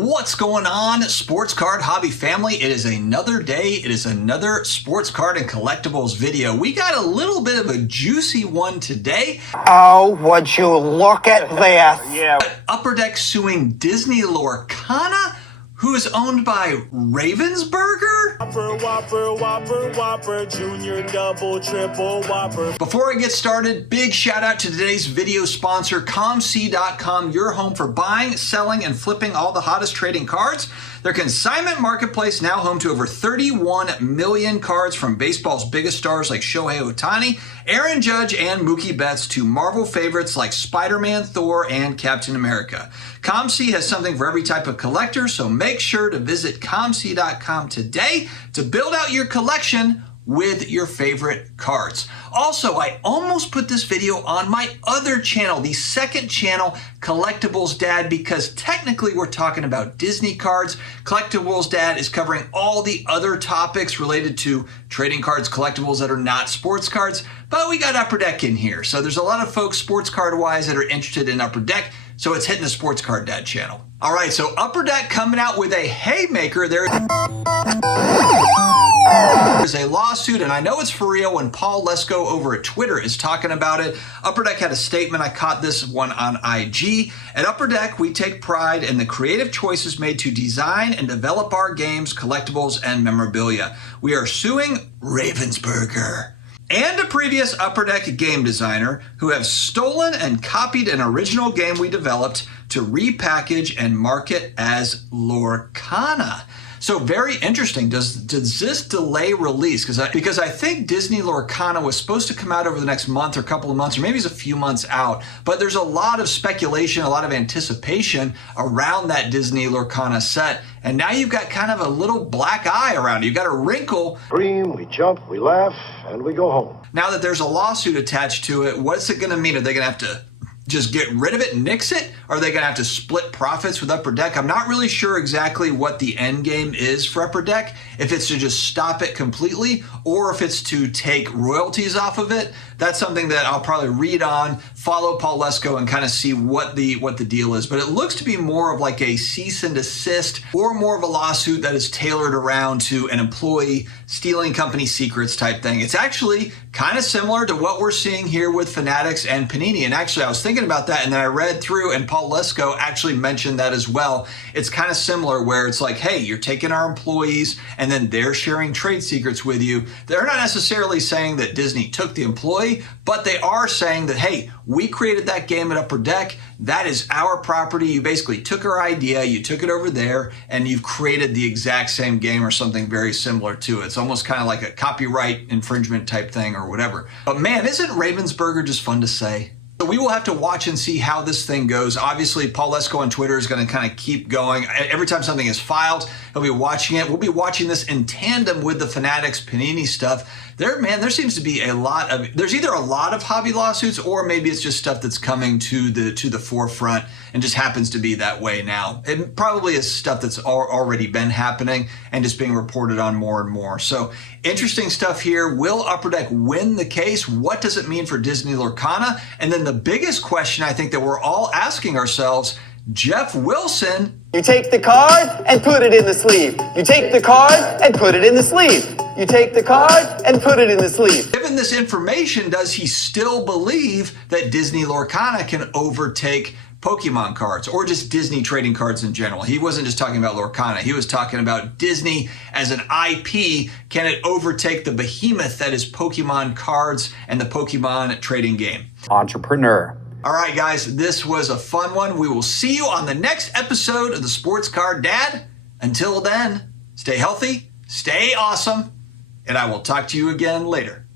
What's going on, sports card hobby family? It is another day. It is another sports card and collectibles video. We got a little bit of a juicy one today. Oh, would you look at this? Yeah. Upper Deck suing Disney Lorcana, who is owned by Ravensburger. Whopper, junior, double, triple, whopper. Before I get started, big shout out to today's video sponsor, COMC.com, your home for buying, selling, and flipping all the hottest trading cards. Their consignment marketplace now home to over 31 million cards from baseball's biggest stars like Shohei Ohtani, Aaron Judge, and Mookie Betts to Marvel favorites like Spider-Man, Thor, and Captain America. COMC has something for every type of collector, so make sure to visit COMC.com today to build out your collection with your favorite cards. Also, I almost put this video on my other channel, the second channel, Collectibles Dad, because technically we're talking about Disney cards. Collectibles Dad is covering all the other topics related to trading cards, collectibles that are not sports cards, but we got Upper Deck in here. So there's a lot of folks sports card wise that are interested in Upper Deck, so it's hitting the Sports Card Dad channel. All right, so Upper Deck coming out with a haymaker. There's a lawsuit, and I know it's for real when Paul Lesko over at Twitter is talking about it. Upper Deck had a statement. I caught this one on IG. At Upper Deck, we take pride in the creative choices made to design and develop our games, collectibles, and memorabilia. We are suing Ravensburger and a previous Upper Deck game designer who have stolen and copied an original game we developed to repackage and market as Lorcana. So very interesting. Does this delay release? Because I think Disney Lorcana was supposed to come out over the next month or couple of months, or maybe it's a few months out. But there's a lot of speculation, a lot of anticipation around that Disney Lorcana set. And now you've got kind of a little black eye around it. You've got a wrinkle. Scream, we jump, we laugh, and we go home. Now that there's a lawsuit attached to it, what's it going to mean? Are they going to have to just get rid of it and nix it? Are they going to have to split profits with Upper Deck? I'm not really sure exactly what the end game is for Upper Deck, if it's to just stop it completely or if it's to take royalties off of it. That's something that I'll probably read on, follow Paul Lesko, and kind of see what the deal is. But it looks to be more of like a cease and desist or more of a lawsuit that is tailored around to an employee stealing company secrets type thing. It's actually kind of similar to what we're seeing here with Fanatics and Panini. And actually, I was thinking about that, and then I read through, and Paul Lesko actually mentioned that as well. It's kind of similar where it's like, hey, you're taking our employees and then they're sharing trade secrets with you. They're not necessarily saying that Disney took the employee, but they are saying that, hey, we created that game at Upper Deck. That is our property. You basically took our idea, you took it over there, and you've created the exact same game or something very similar to it. It's almost kind of like a copyright infringement type thing or whatever. But man, isn't Ravensburger just fun to say? So we will have to watch and see how this thing goes. Obviously, Paul Lesko on Twitter is going to kind of keep going. Every time something is filed, he'll be watching it. We'll be watching this in tandem with the Fanatics Panini stuff. There seems to be there's either a lot of hobby lawsuits or maybe it's just stuff that's coming to the forefront and just happens to be that way now. It probably is stuff that's already been happening and just being reported on more and more. So interesting stuff here. Will Upper Deck win the case? What does it mean for Disney Lorcana? And then the biggest question I think that we're all asking ourselves, Jeff Wilson. You take the card and put it in the sleeve. You take the card and put it in the sleeve. You take the card and put it in the sleeve. Given this information, does he still believe that Disney Lorcana can overtake Pokemon cards or just Disney trading cards in general? He wasn't just talking about Lorcana. He was talking about Disney as an IP. Can it overtake the behemoth that is Pokemon cards and the Pokemon trading game? Entrepreneur. All right, guys, this was a fun one. We will see you on the next episode of the Sports Card Dad. Until then, stay healthy, stay awesome, and I will talk to you again later.